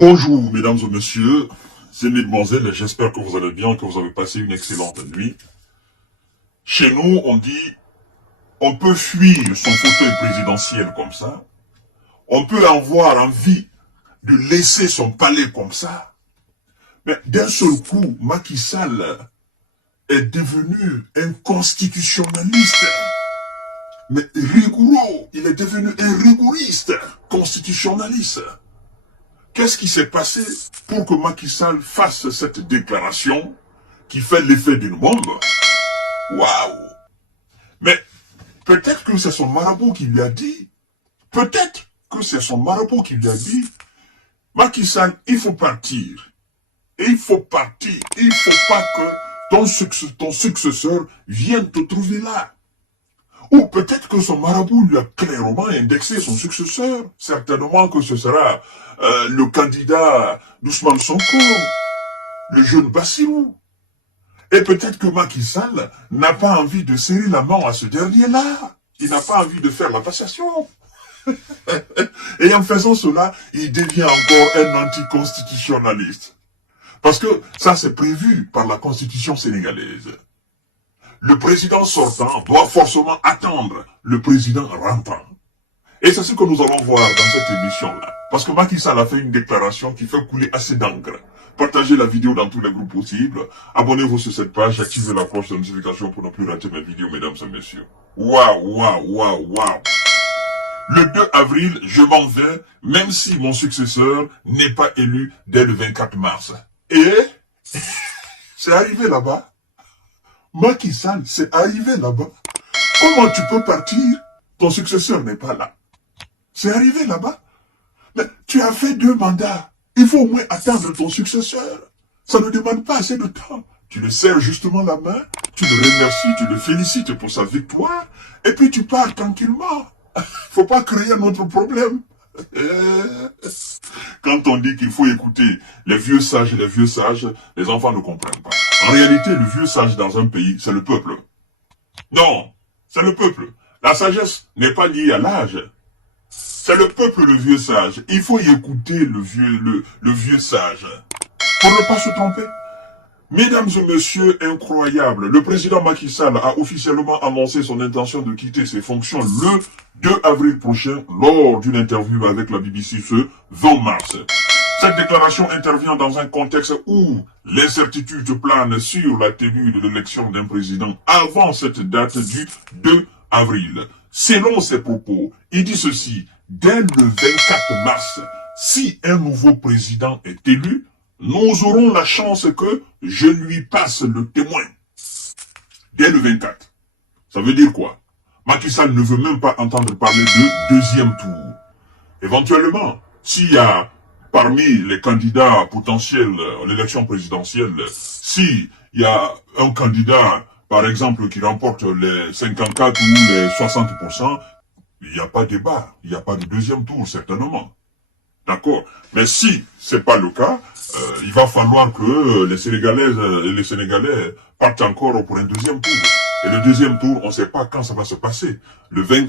Bonjour, mesdames et messieurs, c'est mesdemoiselles, j'espère que vous allez bien, que vous avez passé une excellente nuit. Chez nous, on dit, on peut fuir son fauteuil présidentiel comme ça, on peut avoir envie de laisser son palais comme ça, mais d'un seul coup, Macky Sall est devenu un constitutionnaliste, mais rigoureux, il est devenu un rigoriste constitutionnaliste. Qu'est-ce qui s'est passé pour que Macky Sall fasse cette déclaration qui fait l'effet d'une bombe? Waouh! Mais peut-être que c'est son marabout qui lui a dit, peut-être que c'est son marabout qui lui a dit, Macky Sall, il faut partir. Il faut partir. Il ne faut pas que ton successeur vienne te trouver là. Ou peut-être que son marabout lui a clairement indexé son successeur. Certainement que ce sera le candidat d'Ousmane Sonko, le jeune Bassirou. Et peut-être que Macky Sall n'a pas envie de serrer la main à ce dernier-là. Il n'a pas envie de faire la passation. Et en faisant cela, il devient encore un anticonstitutionnaliste. Parce que ça, c'est prévu par la constitution sénégalaise. Le président sortant doit forcément attendre le président rentrant. Et c'est ce que nous allons voir dans cette émission-là. Parce que Macky Sall a fait une déclaration qui fait couler assez d'encre. Partagez la vidéo dans tous les groupes possibles. Abonnez-vous sur cette page, activez la cloche de notification pour ne plus rater mes vidéos, mesdames et messieurs. Waouh, waouh, waouh, waouh. Le 2 avril, je m'en vais, même si mon successeur n'est pas élu dès le 24 mars. Et c'est arrivé là-bas. Macky Sall, c'est arrivé là-bas. Comment tu peux partir? Ton successeur n'est pas là. C'est arrivé là-bas. Mais tu as fait 2 mandats. Il faut au moins attendre ton successeur. Ça ne demande pas assez de temps. Tu le serres justement la main, tu le remercies, tu le félicites pour sa victoire, et puis tu pars tranquillement. Faut pas créer un autre problème. Quand on dit qu'il faut écouter les vieux sages, les enfants ne comprennent pas. En réalité, le vieux sage dans un pays, c'est le peuple. Non, c'est le peuple. La sagesse n'est pas liée à l'âge. C'est le peuple, le vieux sage. Il faut y écouter le vieux sage. Pour ne pas se tromper. Mesdames et messieurs, incroyable. Le président Macky Sall a officiellement annoncé son intention de quitter ses fonctions le 2 avril prochain lors d'une interview avec la BBC ce 20 mars. Cette déclaration intervient dans un contexte où l'incertitude plane sur la tenue de l'élection d'un président avant cette date du 2 avril. Selon ses propos, il dit ceci, dès le 24 mars, si un nouveau président est élu, nous aurons la chance que je lui passe le témoin. Dès le 24. Ça veut dire quoi? Macky Sall ne veut même pas entendre parler de deuxième tour. Éventuellement, s'il y a parmi les candidats potentiels à l'élection présidentielle, s'il y a un candidat, par exemple, qui remporte les 54 ou les 60%, il n'y a pas de débat, il n'y a pas de deuxième tour, certainement. D'accord? Mais si c'est pas le cas, il va falloir que les Sénégalaises et les Sénégalais partent encore pour un deuxième tour. Et le deuxième tour, on ne sait pas quand ça va se passer.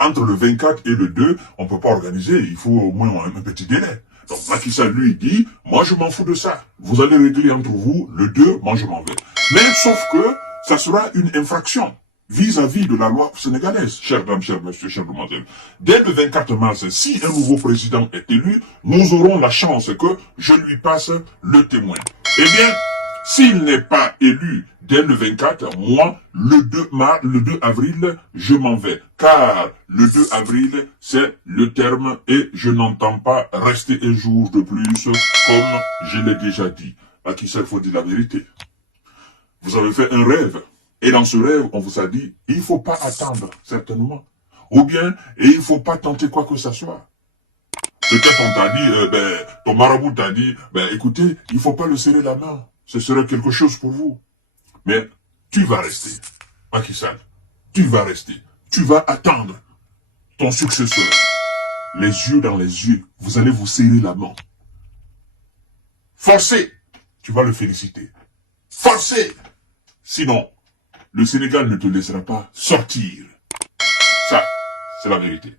Entre le 24 et le 2, on ne peut pas organiser, il faut au moins un petit délai. Donc Macky Sall lui dit, moi je m'en fous de ça. Vous allez régler entre vous, le 2, moi je m'en vais. Mais sauf que ça sera une infraction vis-à-vis de la loi sénégalaise, chères dames, chers messieurs, chères demoiselles. Dès le 24 mars, si un nouveau président est élu, nous aurons la chance que je lui passe le témoin. Eh bien, s'il n'est pas élu dès le 24, moi, le 2 avril, je m'en vais. Car le 2 avril, c'est le terme et je n'entends pas rester un jour de plus, comme je l'ai déjà dit. À qui ça, il faut dire la vérité. Vous avez fait un rêve. Et dans ce rêve, on vous a dit, il ne faut pas attendre, certainement. Ou bien, et il ne faut pas tenter quoi que ce soit. Peut-être on t'a dit, ton marabout t'a dit, écoutez, il ne faut pas le serrer la main. Ce serait quelque chose pour vous. Mais tu vas rester, Macky Sall. Tu vas rester. Tu vas attendre ton successeur. Les yeux dans les yeux, vous allez vous serrer la main. Forcez, tu vas le féliciter. Forcez. Sinon, le Sénégal ne te laissera pas sortir. Ça, c'est la vérité.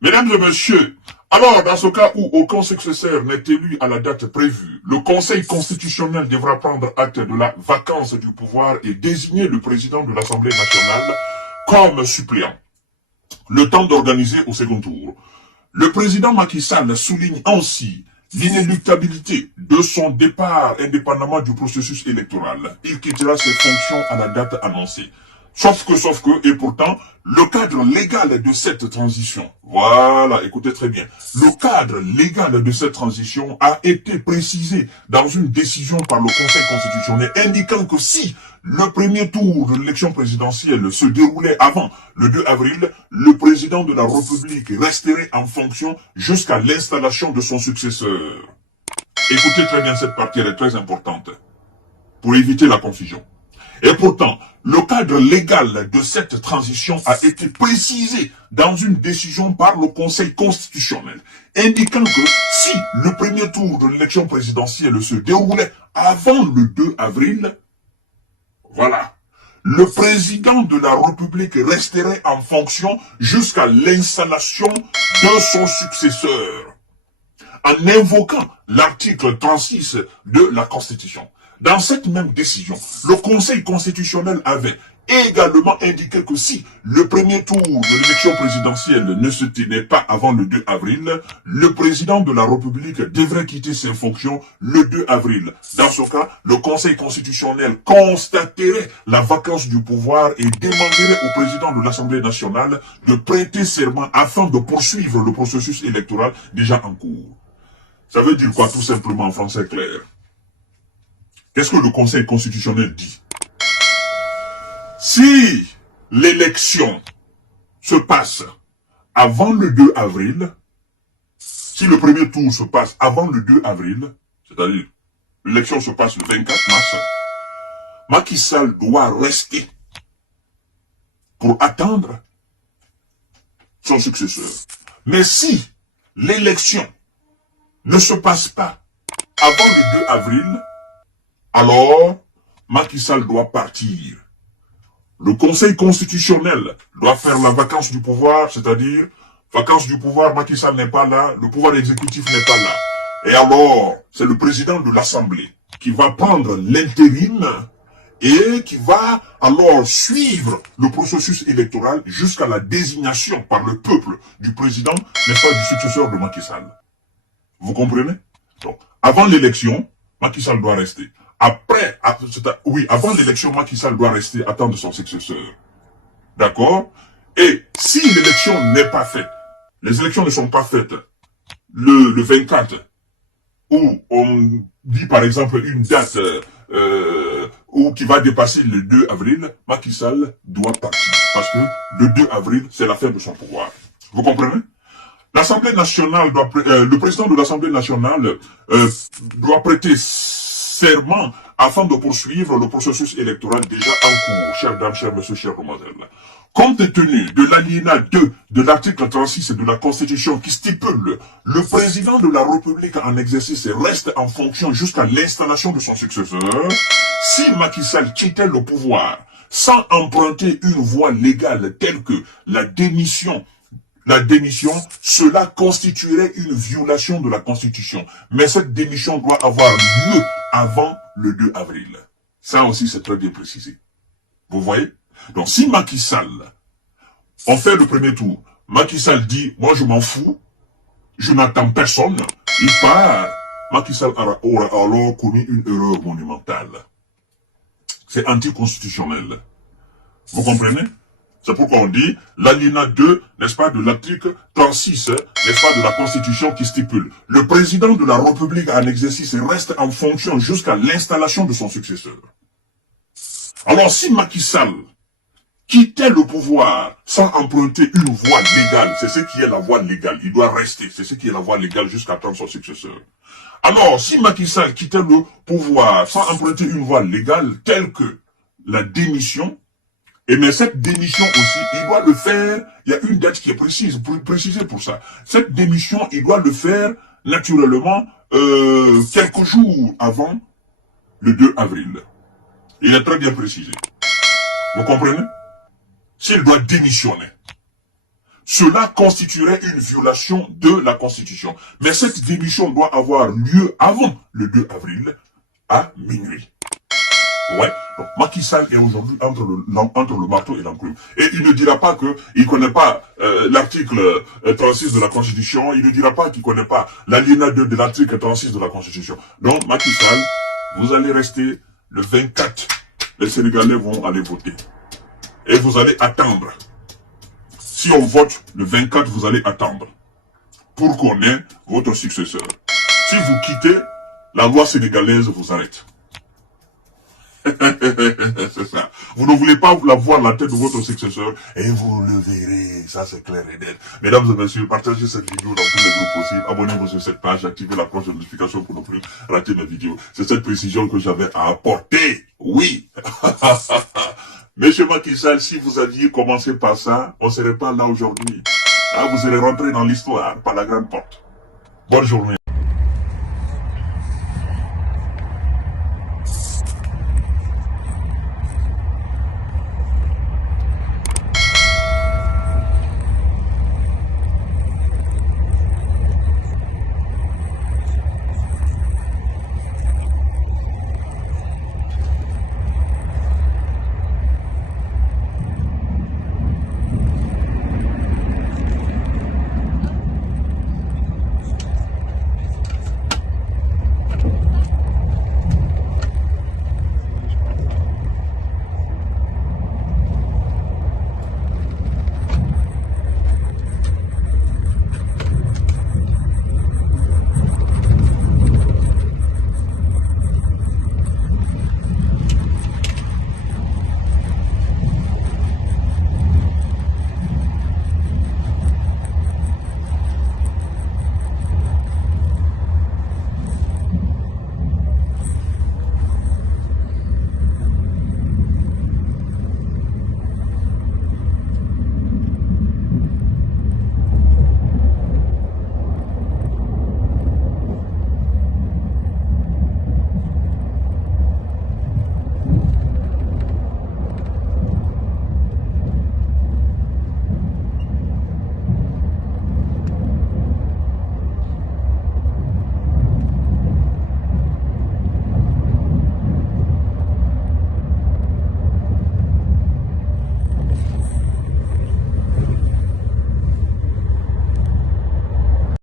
Mesdames et messieurs, Alors, dans ce cas où aucun successeur n'est élu à la date prévue, le Conseil constitutionnel devra prendre acte de la vacance du pouvoir et désigner le président de l'Assemblée nationale comme suppléant. Le temps d'organiser au second tour. Le président Macky Sall souligne ainsi l'inéluctabilité de son départ indépendamment du processus électoral. Il quittera ses fonctions à la date annoncée. Sauf que, et pourtant, le cadre légal de cette transition, voilà, écoutez très bien, le cadre légal de cette transition a été précisé dans une décision par le Conseil constitutionnel indiquant que si le premier tour de l'élection présidentielle se déroulait avant le 2 avril, le président de la République resterait en fonction jusqu'à l'installation de son successeur. Écoutez très bien cette partie, elle est très importante pour éviter la confusion. Et pourtant, le cadre légal de cette transition a été précisé dans une décision par le Conseil constitutionnel, indiquant que si le premier tour de l'élection présidentielle se déroulait avant le 2 avril, voilà, le président de la République resterait en fonction jusqu'à l'installation de son successeur, en invoquant l'article 36 de la Constitution. Dans cette même décision, le Conseil constitutionnel avait également indiqué que si le premier tour de l'élection présidentielle ne se tenait pas avant le 2 avril, le président de la République devrait quitter ses fonctions le 2 avril. Dans ce cas, le Conseil constitutionnel constaterait la vacance du pouvoir et demanderait au président de l'Assemblée nationale de prêter serment afin de poursuivre le processus électoral déjà en cours. Ça veut dire quoi, tout simplement en français clair? Qu'est-ce que le Conseil constitutionnel dit? Si l'élection se passe avant le 2 avril, si le premier tour se passe avant le 2 avril, c'est-à-dire l'élection se passe le 24 mars, Macky Sall doit rester pour attendre son successeur. Mais si l'élection ne se passe pas avant le 2 avril, alors Macky Sall doit partir. Le Conseil constitutionnel doit faire la vacance du pouvoir, c'est-à-dire, vacance du pouvoir, Macky Sall n'est pas là, le pouvoir exécutif n'est pas là. Et alors, c'est le président de l'Assemblée qui va prendre l'intérim et qui va alors suivre le processus électoral jusqu'à la désignation par le peuple du président, n'est-ce pas, du successeur de Macky Sall. Vous comprenez? Donc, avant l'élection, Macky Sall doit rester. Après, avant l'élection, Macky Sall doit rester, attendre son successeur. D'accord? Et si l'élection n'est pas faite, les élections ne sont pas faites le 24, où on dit par exemple une date ou qui va dépasser le 2 avril, Macky Sall doit partir. Parce que le 2 avril, c'est la fin de son pouvoir. Vous comprenez? L'Assemblée nationale doit, le président de l'Assemblée nationale doit prêter serment afin de poursuivre le processus électoral déjà en cours, chères dames, chers messieurs, chères demoiselles. Compte tenu de l'alinéa 2 de l'article 36 de la Constitution qui stipule le président de la République en exercice reste en fonction jusqu'à l'installation de son successeur, si Macky Sall quittait le pouvoir sans emprunter une voie légale telle que la démission, cela constituerait une violation de la Constitution. Mais cette démission doit avoir lieu avant le 2 avril. Ça aussi, c'est très bien précisé. Vous voyez? Donc, si Macky Sall, on fait le premier tour, Macky Sall dit, moi je m'en fous, je n'attends personne, il part, Macky Sall aura alors commis une erreur monumentale. C'est anticonstitutionnel. Vous comprenez? C'est pourquoi on dit l'alinéa 2, n'est-ce pas, de l'article 36, n'est-ce pas, de la Constitution qui stipule le président de la République en exercice reste en fonction jusqu'à l'installation de son successeur. Alors si Macky Sall quittait le pouvoir sans emprunter une voie légale, c'est ce qui est la voie légale, il doit rester, c'est ce qui est la voie légale jusqu'à attendre son successeur. Alors si Macky Sall quittait le pouvoir sans emprunter une voie légale telle que la démission, et mais cette démission aussi, il doit le faire, il y a une date qui est précisée pour ça. Cette démission, il doit le faire naturellement quelques jours avant le 2 avril. Il est très bien précisé. Vous comprenez? S'il doit démissionner. cela constituerait une violation de la Constitution. Mais cette démission doit avoir lieu avant le 2 avril à minuit. Ouais, donc Macky Sall est aujourd'hui entre le marteau et l'enclume. Et il ne dira pas qu'il ne connaît pas l'article 36 de la Constitution, il ne dira pas qu'il ne connaît pas l'alinéa 2 de l'article 36 de la Constitution. Donc Macky Sall, vous allez rester le 24, les Sénégalais vont aller voter. Et vous allez attendre. Si on vote le 24, vous allez attendre pour qu'on ait votre successeur. Si vous quittez, la loi sénégalaise vous arrête. C'est ça. Vous ne voulez pas voir la tête de votre successeur et vous le verrez. Ça, c'est clair et net. Mesdames et messieurs, partagez cette vidéo dans tous les groupes possibles. Abonnez-vous sur cette page, activez la cloche de notification pour ne plus rater mes vidéos. C'est cette précision que j'avais à apporter. Oui. Monsieur Macky Sall, si vous aviez commencé par ça, on ne serait pas là aujourd'hui. Ah, vous serez rentré dans l'histoire par la grande porte. Bonne journée.